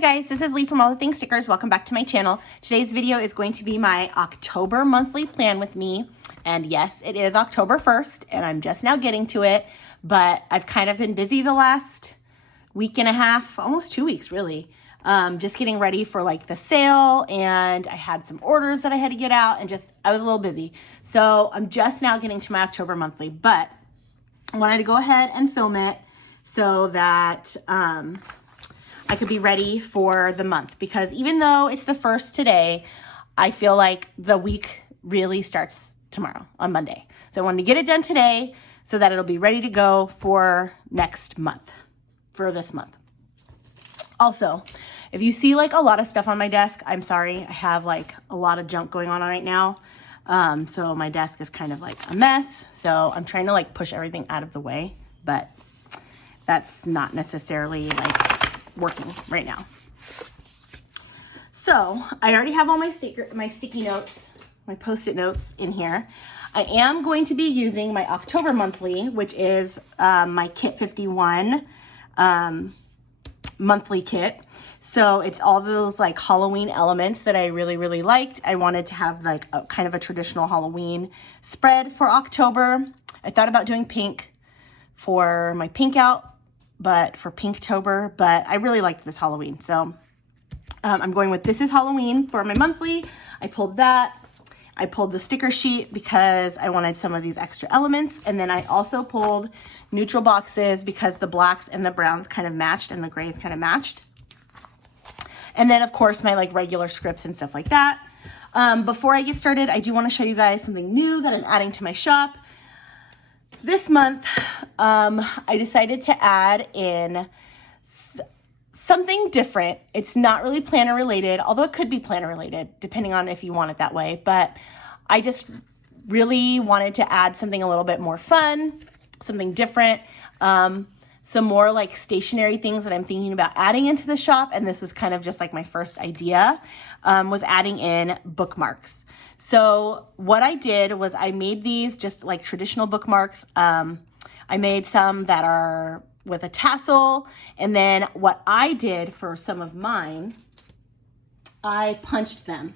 guys, this is Lee from All the Things Stickers. Welcome back to my channel. Today's video is going to be my October monthly plan with me. And yes, it is October 1st and I'm just now getting to it, but I've kind of been busy the last week and a half, almost 2 weeks really. Just getting ready for like the sale, and I had some orders that I had to get out, and I was a little busy. So I'm just now getting to my October monthly, but I wanted to go ahead and film it so that I could be ready for the month, because even though it's the 1st today, I feel like the week really starts tomorrow on Monday. So I wanted to get it done today so that it'll be ready to go for next month, for this month. Also, if you see like a lot of stuff on my desk, I'm sorry. I have like a lot of junk going on right now. So my desk is kind of like a mess. So I'm trying to like push everything out of the way, but that's not necessarily like working right now. So I already have all my sticky notes, my Post-it notes in here. I am going to be using my October monthly, which is my Kit 51 monthly kit. So it's all those like Halloween elements that I really, really liked. I wanted to have like a kind of a traditional Halloween spread for October. I thought about doing pink for my pink out, but for Pinktober, but I really liked this Halloween. So I'm going with This Is Halloween for my monthly. I pulled that. I pulled the sticker sheet because I wanted some of these extra elements. And then I also pulled neutral boxes because the blacks and the browns kind of matched and the grays kind of matched. And then of course my like regular scripts and stuff like that. Before I get started, I do want to show you guys something new that I'm adding to my shop. This month, I decided to add in something different. It's not really planner related, although it could be planner related, depending on if you want it that way. But I just really wanted to add something a little bit more fun, something different, some more like stationary things that I'm thinking about adding into the shop. And this was kind of just like my first idea, was adding in bookmarks. So what I did was I made these just like traditional bookmarks. I made some that are with a tassel. And then what I did for some of mine, I punched them.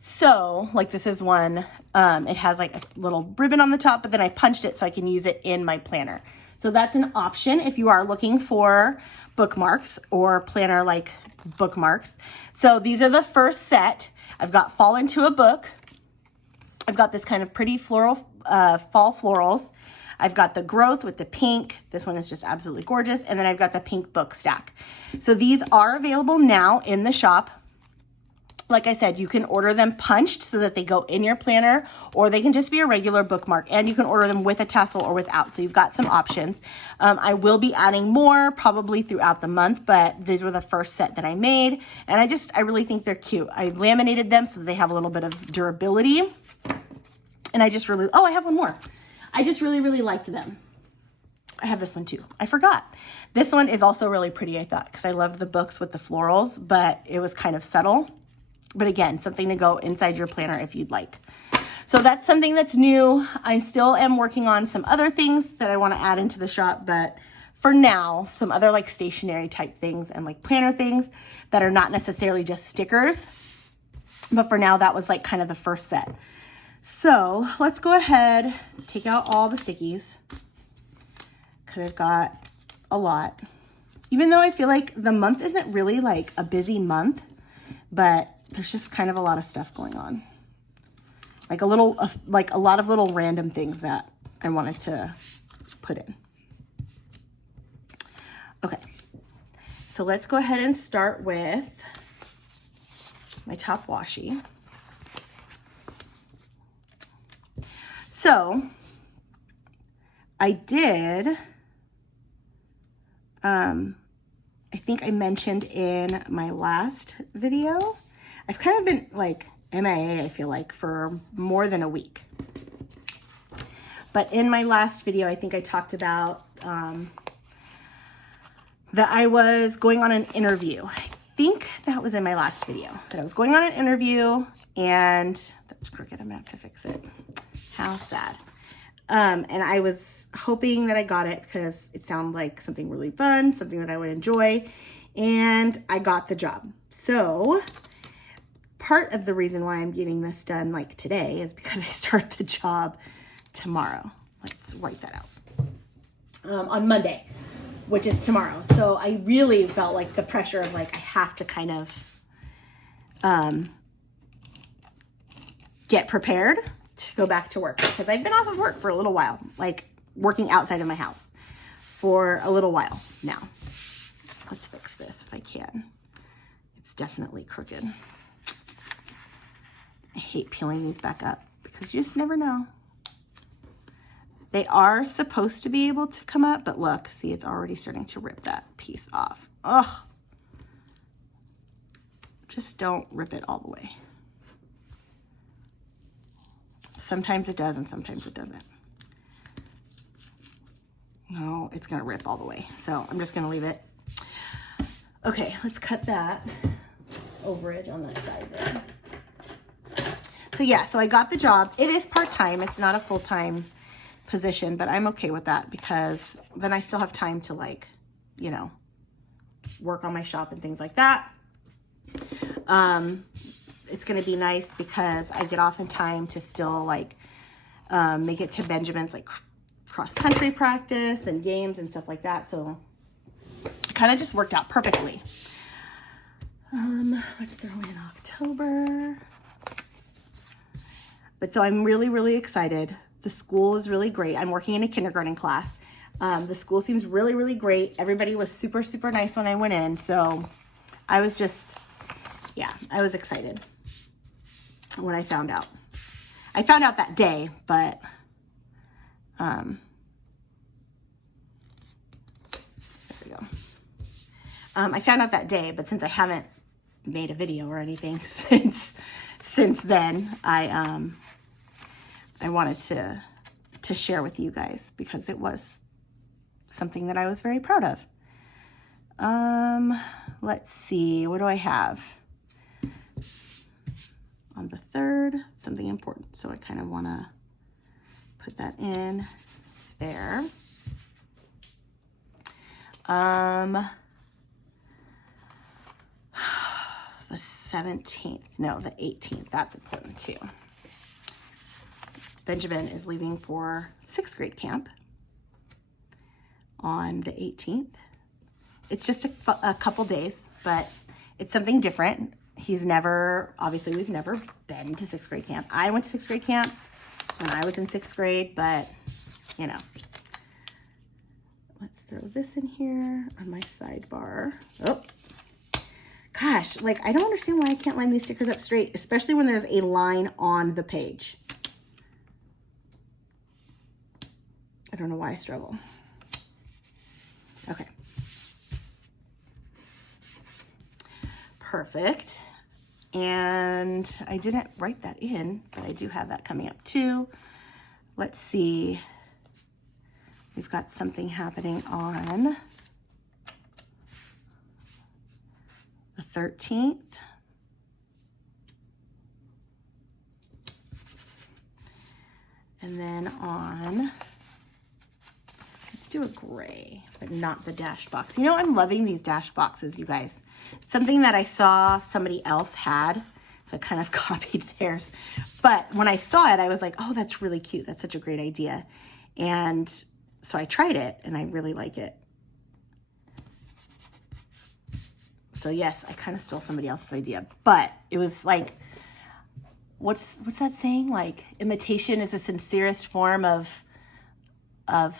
So like this is one, it has like a little ribbon on the top, but then I punched it so I can use it in my planner. So that's an option if you are looking for bookmarks or planner like bookmarks. So these are the first set. I've got Fall Into a Book. I've got this kind of pretty floral, fall florals. I've got the Growth with the pink. This one is just absolutely gorgeous. And then I've got the pink book stack. So these are available now in the shop. Like I said, you can order them punched so that they go in your planner, or they can just be a regular bookmark, and you can order them with a tassel or without. So you've got some options. I will be adding more probably throughout the month, but these were the first set that I made. And I really think they're cute. I laminated them so that they have a little bit of durability. And I have one more. I just really, really liked them. I have this one too. I forgot. This one is also really pretty, I thought, because I love the books with the florals, but it was kind of subtle. But again, something to go inside your planner if you'd like. So that's something that's new. I still am working on some other things that I want to add into the shop, but for now, some other like stationery type things and like planner things that are not necessarily just stickers. But for now, that was like kind of the first set. So let's go ahead, take out all the stickies because I've got a lot. Even though I feel like the month isn't really like a busy month, but there's just kind of a lot of stuff going on. Like a lot of little random things that I wanted to put in. Okay, so let's go ahead and start with my top washi. So I did, I think I mentioned in my last video, I've kind of been like MIA, I feel like, for more than a week. But in my last video, I think I talked about that I was going on an interview. I think that was in my last video, that I was going on an interview, and that's crooked, I'm gonna have to fix it. How sad. And I was hoping that I got it because it sounded like something really fun, something that I would enjoy. and I got the job. So part of the reason why I'm getting this done like today is because I start the job tomorrow. Let's write that out. On Monday, which is tomorrow. So I really felt like the pressure of like, I have to kind of get prepared to go back to work, because I've been off of work for a little while, like working outside of my house for a little while now. Let's fix this if I can. It's definitely crooked. I hate peeling these back up because you just never know. They are supposed to be able to come up, but look, see, it's already starting to rip that piece off. Ugh. Just don't rip it all the way. Sometimes it does and sometimes it doesn't. No, it's gonna rip all the way. So I'm just gonna leave it. Okay, let's cut that overage on that side there. So yeah, so I got the job. It is part-time, it's not a full-time position, but I'm okay with that because then I still have time to, like, you know, work on my shop and things like that. It's going to be nice because I get off in time to still, like, make it to Benjamin's, like, cross-country practice and games and stuff like that. So it kind of just worked out perfectly. Let's throw in October. But so I'm really, really excited. The school is really great. I'm working in a kindergarten class. The school seems really, really great. Everybody was super, super nice when I went in. So I was just, yeah, I was excited when I found out. I found out that day, but there we go. I found out that day, but since I haven't made a video or anything since then, I wanted to share with you guys because it was something that I was very proud of. Let's see, what do I have? On the 3rd, something important. So I kind of want to put that in there. The 17th, no, the 18th, that's important too. Benjamin is leaving for 6th grade camp on the 18th. It's just a couple days, but it's something different. He's never, obviously we've never been to 6th grade camp. I went to 6th grade camp when I was in 6th grade, but you know. Let's throw this in here on my sidebar. Oh, gosh, like I don't understand why I can't line these stickers up straight, especially when there's a line on the page. I don't know why I struggle. Okay. Perfect. And I didn't write that in, but I do have that coming up too. Let's see. We've got something happening on the 13th. And then on, let's do a gray, but not the dash box. You know, I'm loving these dash boxes, you guys. It's something that I saw somebody else had, so I kind of copied theirs. But when I saw it, I was like, oh, that's really cute. That's such a great idea. And so I tried it, and I really like it. So yes, I kind of stole somebody else's idea, but it was like, what's that saying? Like, imitation is the sincerest form of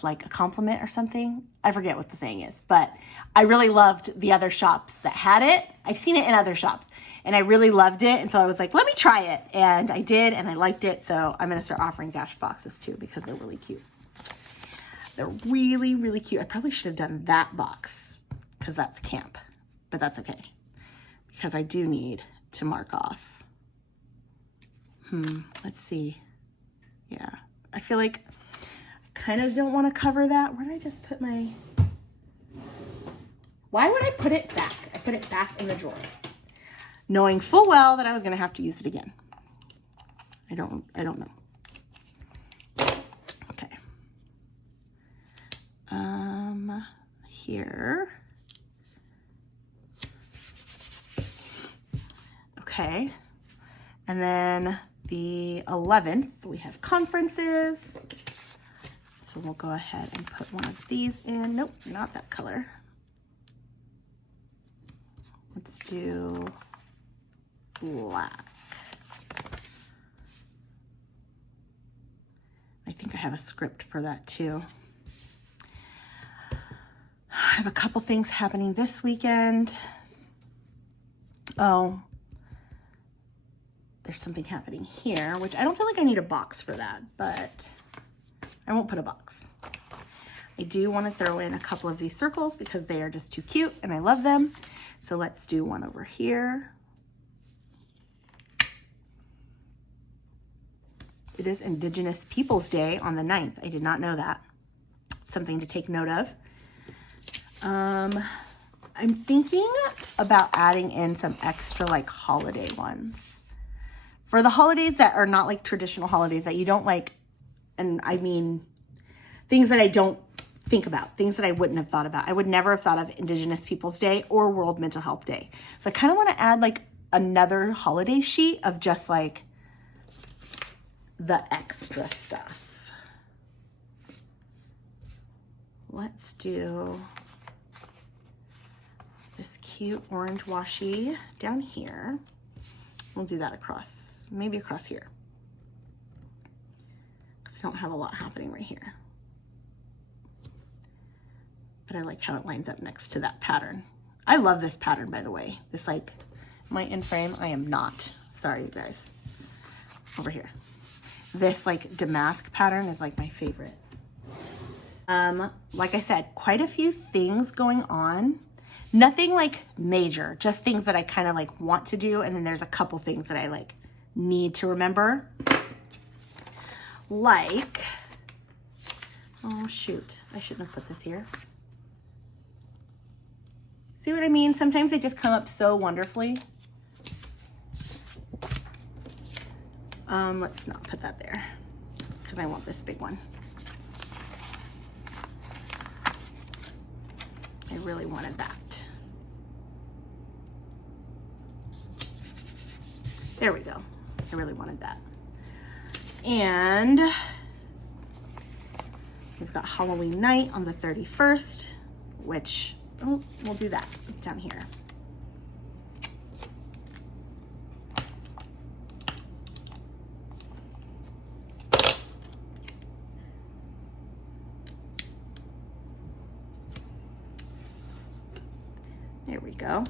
like a compliment or something. I forget what the saying is, but I really loved the other shops that had it. I've seen it in other shops and I really loved it. And so I was like, let me try it. And I did, and I liked it. So I'm going to start offering dash boxes too, because they're really cute. They're really, really cute. I probably should have done that box because that's camp, but that's okay because I do need to mark off. Let's see. Yeah, I feel like I kind of don't want to cover that. Where did I just put my, why would I put it back? I put it back in the drawer, knowing full well that I was going to have to use it again. I don't know. Okay. Here. Okay. And then the 11th, we have conferences. So we'll go ahead and put one of these in. Nope, not that color. Let's do black. I think I have a script for that too. I have a couple things happening this weekend. Oh, there's something happening here, which I don't feel like I need a box for that, but I won't put a box. I do want to throw in a couple of these circles because they are just too cute and I love them. So let's do one over here. It is Indigenous Peoples Day on the 9th. I did not know that. Something to take note of. I'm thinking about adding in some extra like holiday ones. For the holidays that are not like traditional holidays that you don't like, and I mean things that I don't think about, things that I wouldn't have thought about. I would never have thought of Indigenous Peoples Day or World Mental Health Day. So I kind of want to add like another holiday sheet of just like the extra stuff. Let's do this cute orange washi down here. We'll do that across, maybe across here, because I don't have a lot happening right here. But I like how it lines up next to that pattern. I love this pattern, by the way. This like, am I in frame? I am not. Sorry, you guys. Over here. This like damask pattern is like my favorite. Like I said, quite a few things going on. Nothing like major, just things that I kind of like want to do. And then there's a couple things that I like need to remember. Like, oh shoot, I shouldn't have put this here. See what I mean? Sometimes they just come up so wonderfully. Let's not put that there because I want this big one. I really wanted that. There we go. I really wanted that. And we've got Halloween night on the 31st, which, oh, we'll do that down here. There we go.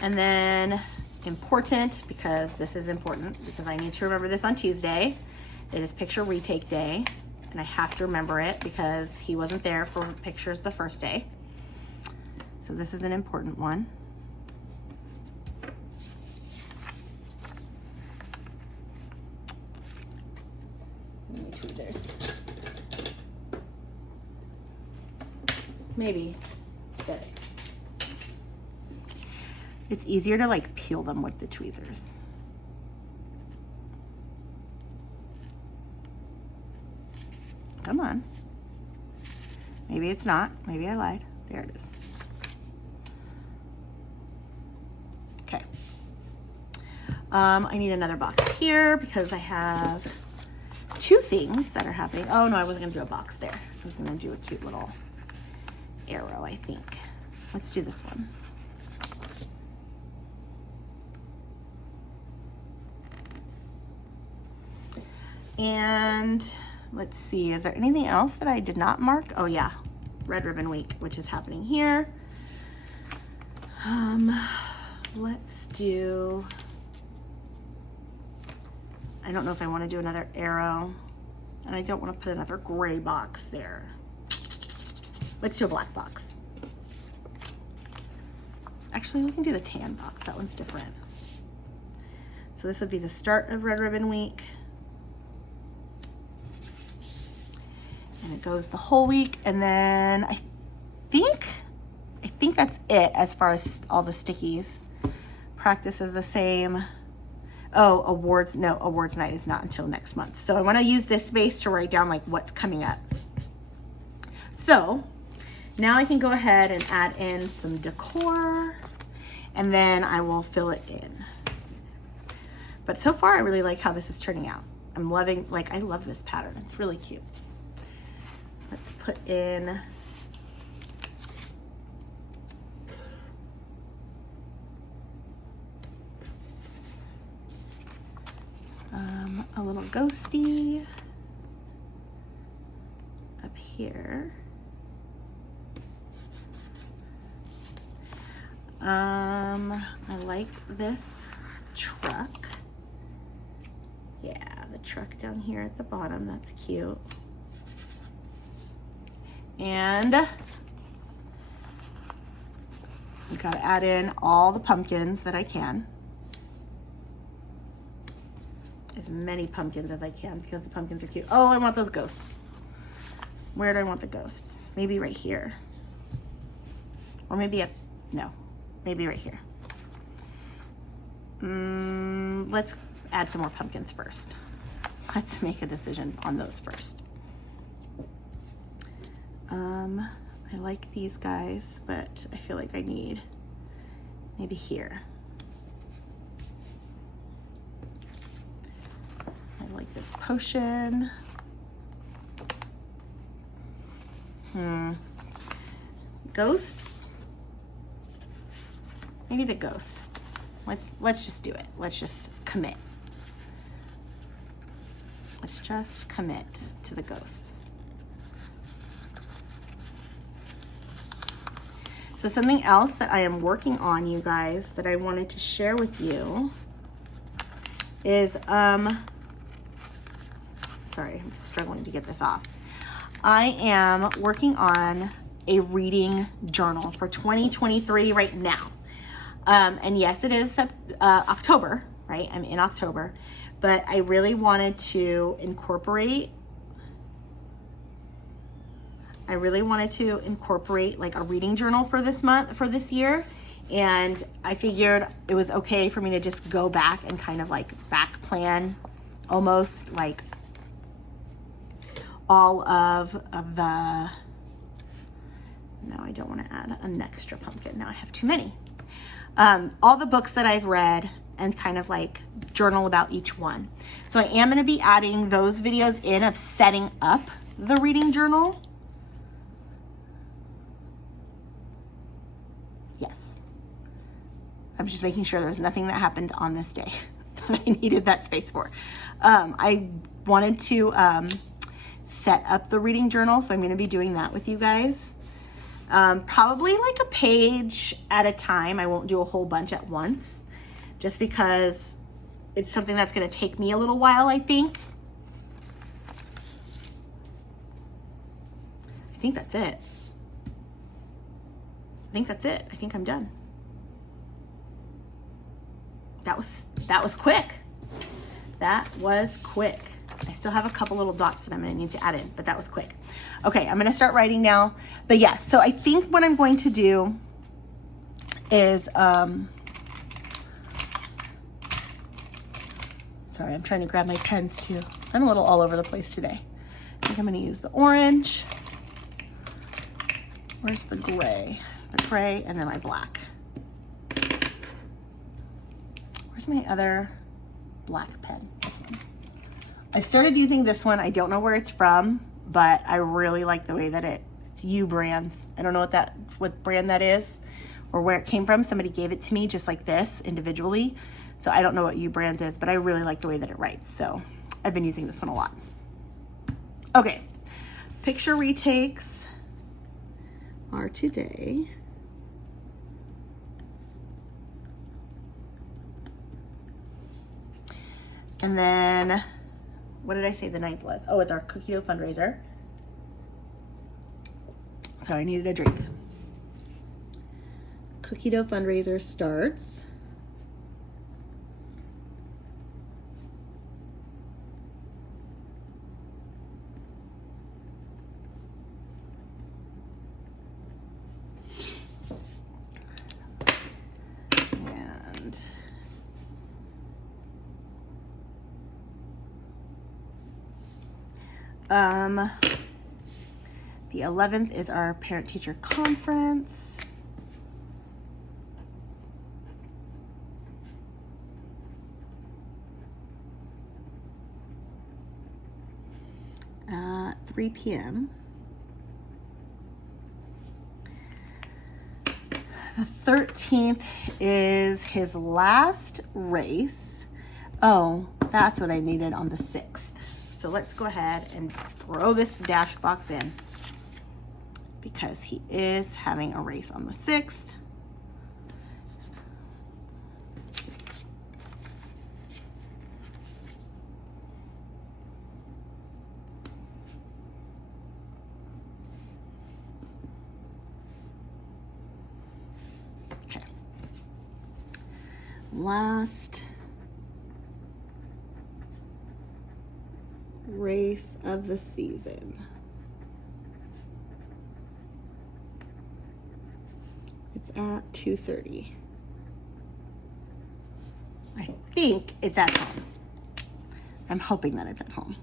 And then important, because this is important, because I need to remember this on Tuesday. It is picture retake day, and I have to remember it because he wasn't there for pictures the first day. So this is an important one. Tweezers. Maybe. Good. It's easier to like peel them with the tweezers. Come on. Maybe it's not. Maybe I lied. There it is. Okay. I need another box here because I have two things that are happening. Oh no, I wasn't gonna do a box there. I was gonna do a cute little arrow, I think. Let's do this one. And let's see, is there anything else that I did not mark? Oh yeah, Red Ribbon Week, which is happening here. Let's do, I don't know if I want to do another arrow, and I don't want to put another gray box there. Let's do a black box. Actually, we can do the tan box. That one's different. So this would be the start of Red Ribbon Week. And it goes the whole week. And then I think that's it as far as all the stickies. Practice is the same. Oh, awards night is not until next month. So I want to use this space to write down like what's coming up. So now I can go ahead and add in some decor. and then I will fill it in. But so far, I really like how this is turning out. I'm loving, like, I love this pattern. It's really cute. Let's put in a little ghosty up here. I like this truck. Yeah, the truck down here at the bottom, that's cute. And you gotta add in all the pumpkins that I can. As many pumpkins as I can because the pumpkins are cute. Oh, I want those ghosts. Where do I want the ghosts? Maybe right here. Or maybe no, maybe right here. Let's add some more pumpkins first. Let's make a decision on those first. I like these guys, but I feel like I need maybe here. I like this potion. Ghosts? Maybe the ghosts. Let's just do it. Let's just commit. Let's just commit to the ghosts. So something else that I am working on, you guys, that I wanted to share with you is, sorry, I'm struggling to get this off. I am working on a reading journal for 2023 right now. And yes, it is October, right? I'm in October, but I really wanted to incorporate like a reading journal for this month, for this year. And I figured it was okay for me to just go back and kind of like back plan almost like all of the, no, I don't want to add an extra pumpkin. Now I have too many. All the books that I've read and kind of like journal about each one. So I am going to be adding those videos in of setting up the reading journal. Yes. I'm just making sure there's nothing that happened on this day that I needed that space for. I wanted to set up the reading journal, so I'm going to be doing that with you guys. Probably like a page at a time. I won't do a whole bunch at once, just because it's something that's going to take me a little while, I think. I think that's it. I think I'm done. That was quick. That was quick. I still have a couple little dots that I'm going to need to add in, but that was quick. Okay, I'm going to start writing now. But yeah, so I think what I'm going to do is, sorry, I'm trying to grab my pens too. I'm a little all over the place today. I think I'm going to use the orange. Where's the gray? The gray and then my black. Where's my other black pen? This one. I started using this one. I don't know where it's from, but I really like the way that it's U Brands. I don't know what brand that is or where it came from. Somebody gave it to me just like this individually. So I don't know what U Brands is, but I really like the way that it writes. So I've been using this one a lot. Okay, picture retakes are today. And then, what did I say the 9th was? Oh, it's our cookie dough fundraiser. Sorry, I needed a drink. Cookie dough fundraiser starts the 11th is our parent-teacher conference. 3 p.m. The 13th is his last race. Oh, that's what I needed on the 6th. So let's go ahead and throw this dashed box in because he is having a race on the 6th. Okay. Last race of the season. It's at 2:30. I think it's at home. I'm hoping that it's at home.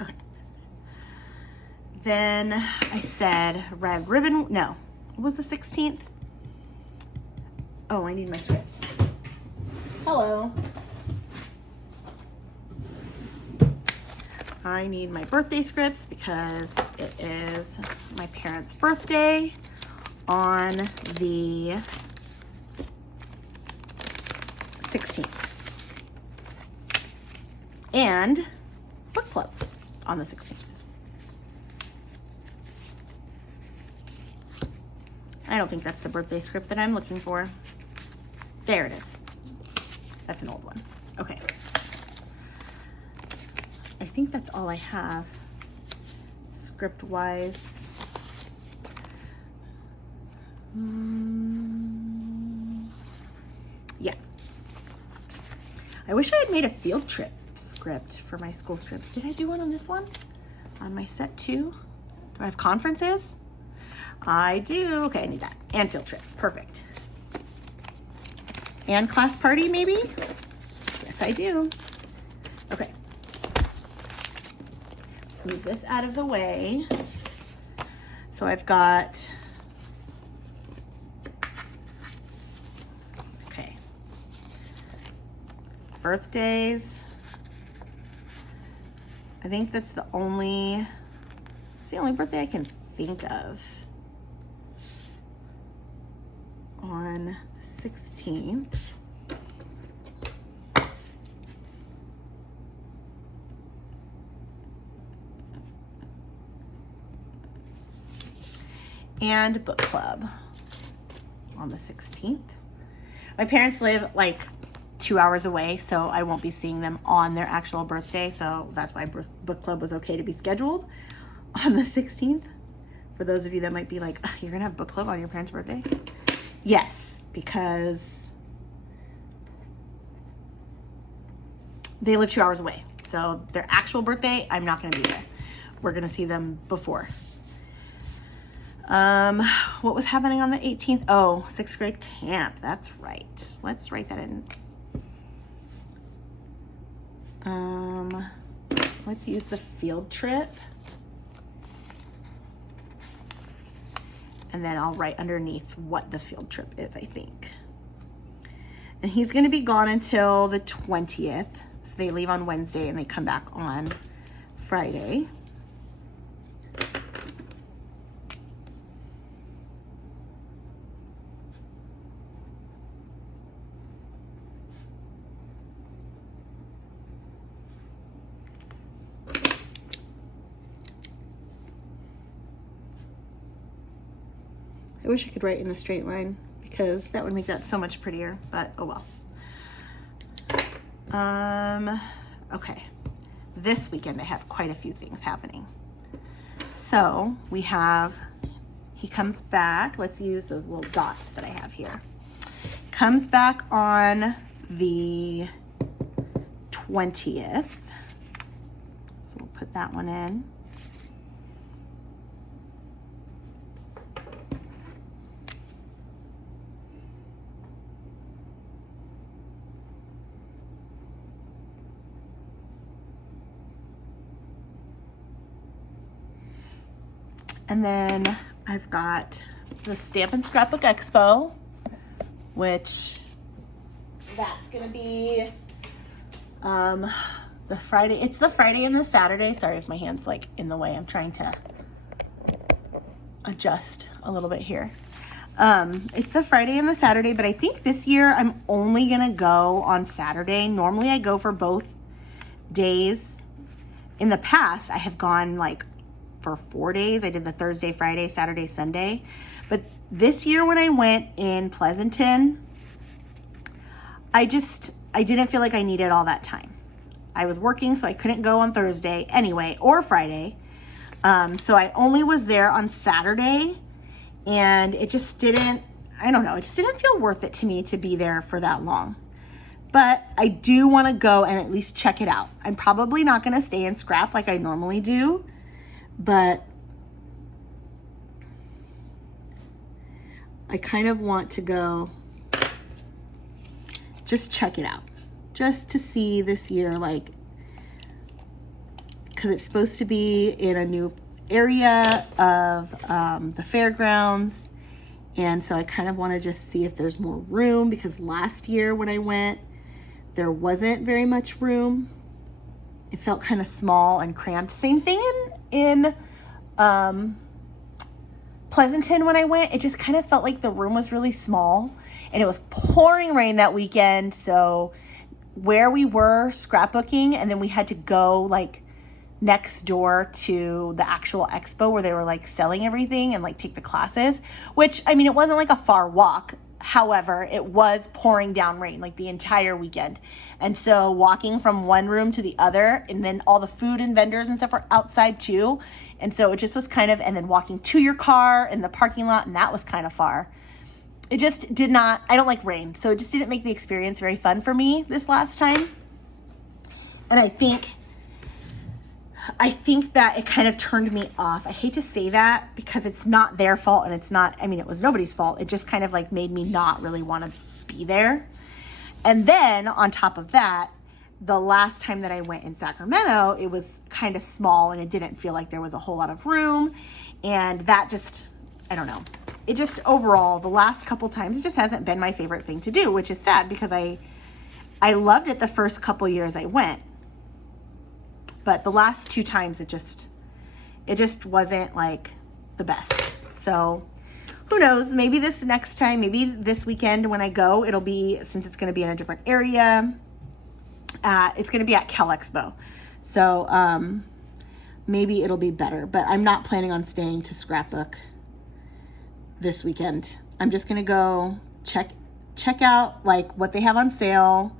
Okay. Then I said red ribbon. No, it was the 16th. Oh, I need my scripts. Hello. I need my birthday scripts because it is my parents' birthday on the 16th. And book club on the 16th. I don't think that's the birthday script that I'm looking for. There it is. That's an old one. Okay. I think that's all I have script-wise. Yeah. I wish I had made a field trip script for my school strips. Did I do one on this one? On my set 2? Do I have conferences? I do. Okay, I need that. And field trip. Perfect. And class party, maybe? Yes, I do. Okay. Let's move this out of the way. So I've got, okay, birthdays. I think that's the only, it's the only birthday I can think of. On the 16th. And book club on the 16th. My parents live like 2 hours away, so I won't be seeing them on their actual birthday, so that's why book club was okay to be scheduled on the 16th. For those of you that might be like, you're gonna have book club on your parents' birthday? Yes, because they live 2 hours away. So their actual birthday, I'm not gonna be there. We're gonna see them before. What was happening on the 18th? Oh, 6th grade camp. That's right. Let's write that in. Let's use the field trip. And then I'll write underneath what the field trip is, I think. And he's gonna be gone until the 20th. So they leave on Wednesday and they come back on Friday. I wish I could write in a straight line because that would make that so much prettier, but oh well. Okay. This weekend I have quite a few things happening. So we have, he comes back, let's use those little dots that I have here. Comes back on the 20th. So we'll put that one in. And then I've got the Stamp and Scrapbook Expo, which that's gonna be the Friday. It's the Friday and the Saturday. Sorry if my hand's like in the way. I'm trying to adjust a little bit here. It's the Friday and the Saturday, but I think this year I'm only gonna go on Saturday. Normally I go for both days. In the past, I have gone like for 4 days. I did the Thursday, Friday, Saturday, Sunday. But this year when I went in Pleasanton, I didn't feel like I needed all that time. I was working, so I couldn't go on Thursday anyway, or Friday. So I only was there on Saturday, and it just didn't, I don't know, it just didn't feel worth it to me to be there for that long. But I do want to go and at least check it out. I'm probably not going to stay in Scrap like I normally do, but I kind of want to go just check it out, just to see this year, like, because it's supposed to be in a new area of the fairgrounds, and so I kind of want to just see if there's more room, because last year when I went, there wasn't very much room. It felt kind of small and cramped. Same thing in Pleasanton when I went. It just kind of felt like the room was really small, and it was pouring rain that weekend, so where we were scrapbooking, and then we had to go like next door to the actual expo where they were like selling everything and like take the classes, which, I mean, it wasn't like a far walk. However, it was pouring down rain like the entire weekend. And so walking from one room to the other, and then all the food and vendors and stuff were outside too. And so it just was kind of, and then walking to your car in the parking lot, and that was kind of far. It just did not, I don't like rain. So it just didn't make the experience very fun for me this last time. And I think that it kind of turned me off. I hate to say that because it's not their fault, and it's not, I mean, it was nobody's fault. It just kind of like made me not really want to be there. And then on top of that, the last time that I went in Sacramento, it was kind of small and it didn't feel like there was a whole lot of room. And that just, I don't know. It just overall, the last couple times, it just hasn't been my favorite thing to do, which is sad because I loved it the first couple years I went. But the last 2 times it just wasn't like the best. So who knows, maybe this next time, maybe this weekend when I go, it'll be, since it's going to be in a different area, it's going to be at Cal Expo. So maybe it'll be better, but I'm not planning on staying to scrapbook this weekend. I'm just going to go check out like what they have on sale,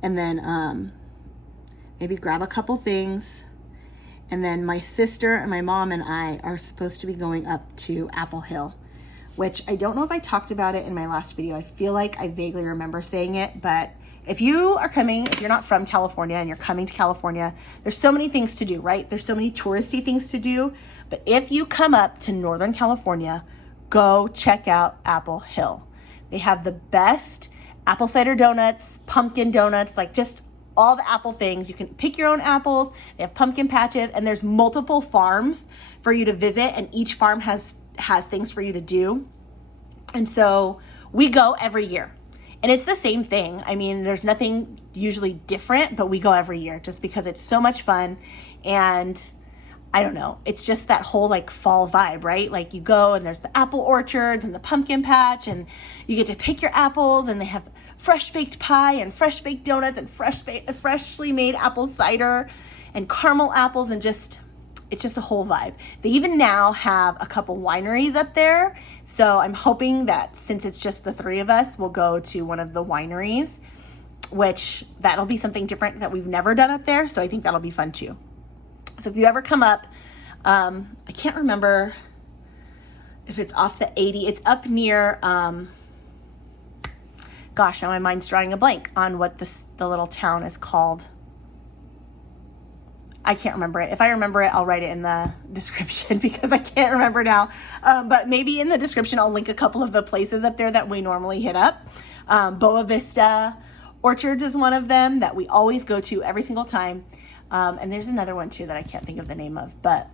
and then maybe grab a couple things. And then my sister and my mom and I are supposed to be going up to Apple Hill, which I don't know if I talked about it in my last video. I feel like I vaguely remember saying it, but if you are coming, if you're not from California and you're coming to California, there's so many things to do, right? There's so many touristy things to do. But if you come up to Northern California, go check out Apple Hill. They have the best apple cider donuts, pumpkin donuts, like just all the apple things. You can pick your own apples. They have pumpkin patches, and there's multiple farms for you to visit, and each farm has things for you to do. And so we go every year, and it's the same thing. I mean, there's nothing usually different, but we go every year just because it's so much fun. And I don't know, it's just that whole like fall vibe, right? Like you go and there's the apple orchards and the pumpkin patch, and you get to pick your apples, and they have fresh baked pie and fresh baked donuts and freshly made apple cider and caramel apples, and it's just a whole vibe. They even now have a couple wineries up there. So I'm hoping that since it's just the 3 of us, we'll go to one of the wineries, which that'll be something different that we've never done up there. So I think that'll be fun too. So if you ever come up, I can't remember if it's off the 80, it's up near, gosh, now my mind's drawing a blank on what the little town is called. I can't remember it. If I remember it, I'll write it in the description because I can't remember now. But maybe in the description, I'll link a couple of the places up there that we normally hit up. Boa Vista Orchards is one of them that we always go to every single time. And there's another one too that I can't think of the name of. But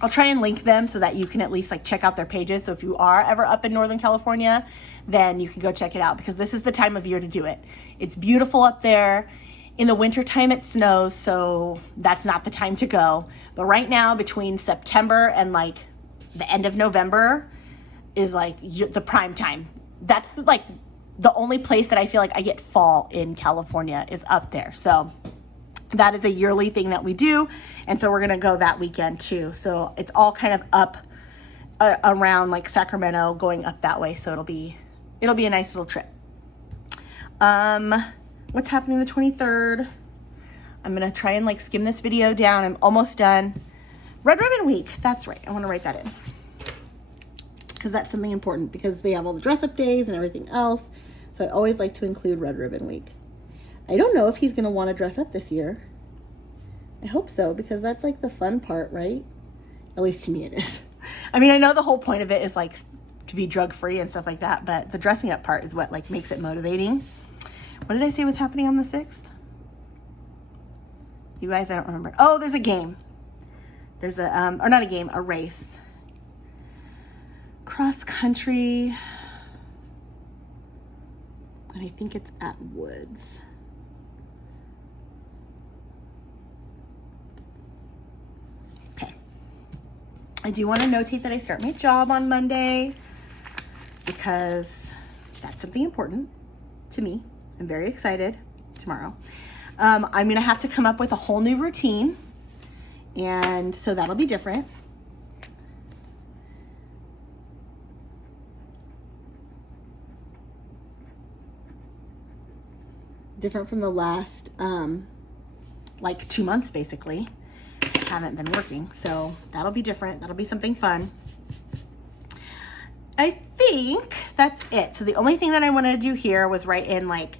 I'll try and link them so that you can at least like check out their pages. So if you are ever up in Northern California, then you can go check it out, because this is the time of year to do it. It's beautiful up there. In the wintertime it snows, so that's not the time to go. But right now, between September and like the end of November is like the prime time. That's like the only place that I feel like I get fall in California is up there. So that is a yearly thing that we do. And so we're going to go that weekend too. So it's all kind of up around like Sacramento, going up that way. So it'll be a nice little trip. What's happening the 23rd? I'm going to try and like skim this video down. I'm almost done. Red Ribbon Week. That's right. I want to write that in, because that's something important, because they have all the dress up days and everything else. So I always like to include Red Ribbon Week. I don't know if he's going to want to dress up this year. I hope so, because that's like the fun part, right? At least to me it is. I mean, I know the whole point of it is like to be drug free and stuff like that, but the dressing up part is what like makes it motivating. What did I say was happening on the 6th? You guys, I don't remember. Oh, there's a game. There's a, or not a game, a race. Cross country. And I think it's at Woods. Okay. I do want to notate that I start my job on Monday, because that's something important to me. I'm very excited tomorrow. I'm going to have to come up with a whole new routine, and so that'll be different. Different from the last, like 2 months, basically. Haven't been working, so that'll be different. That'll be something fun. I think that's it. So the only thing that I wanted to do here was write in like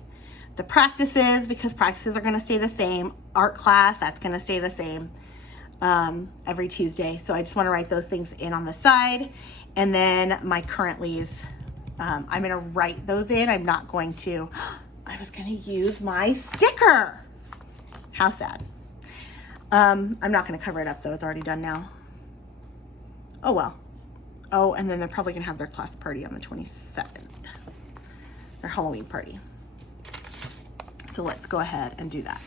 the practices, because practices are going to stay the same. Art class, that's going to stay the same every Tuesday. So I just want to write those things in on the side. And then my currently's, I'm going to write those in. I'm not going to, I was going to use my sticker. How sad. I'm not going to cover it up though. It's already done now. Oh, well. Oh, and then they're probably going to have their class party on the 22nd. Their Halloween party. So let's go ahead and do that.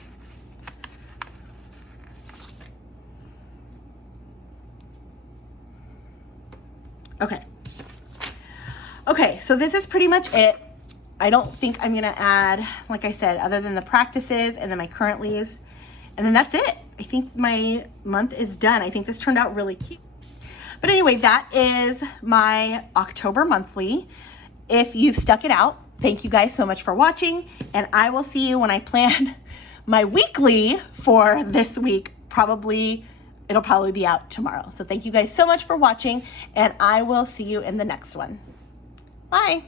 Okay. Okay, so this is pretty much it. I don't think I'm gonna add, like I said, other than the practices and then my currently's, and then that's it. I think my month is done. I think this turned out really cute. But anyway, that is my October monthly. If you've stuck it out, thank you guys so much for watching, and I will see you when I plan my weekly for this week. It'll probably be out tomorrow. So thank you guys so much for watching, and I will see you in the next one. Bye.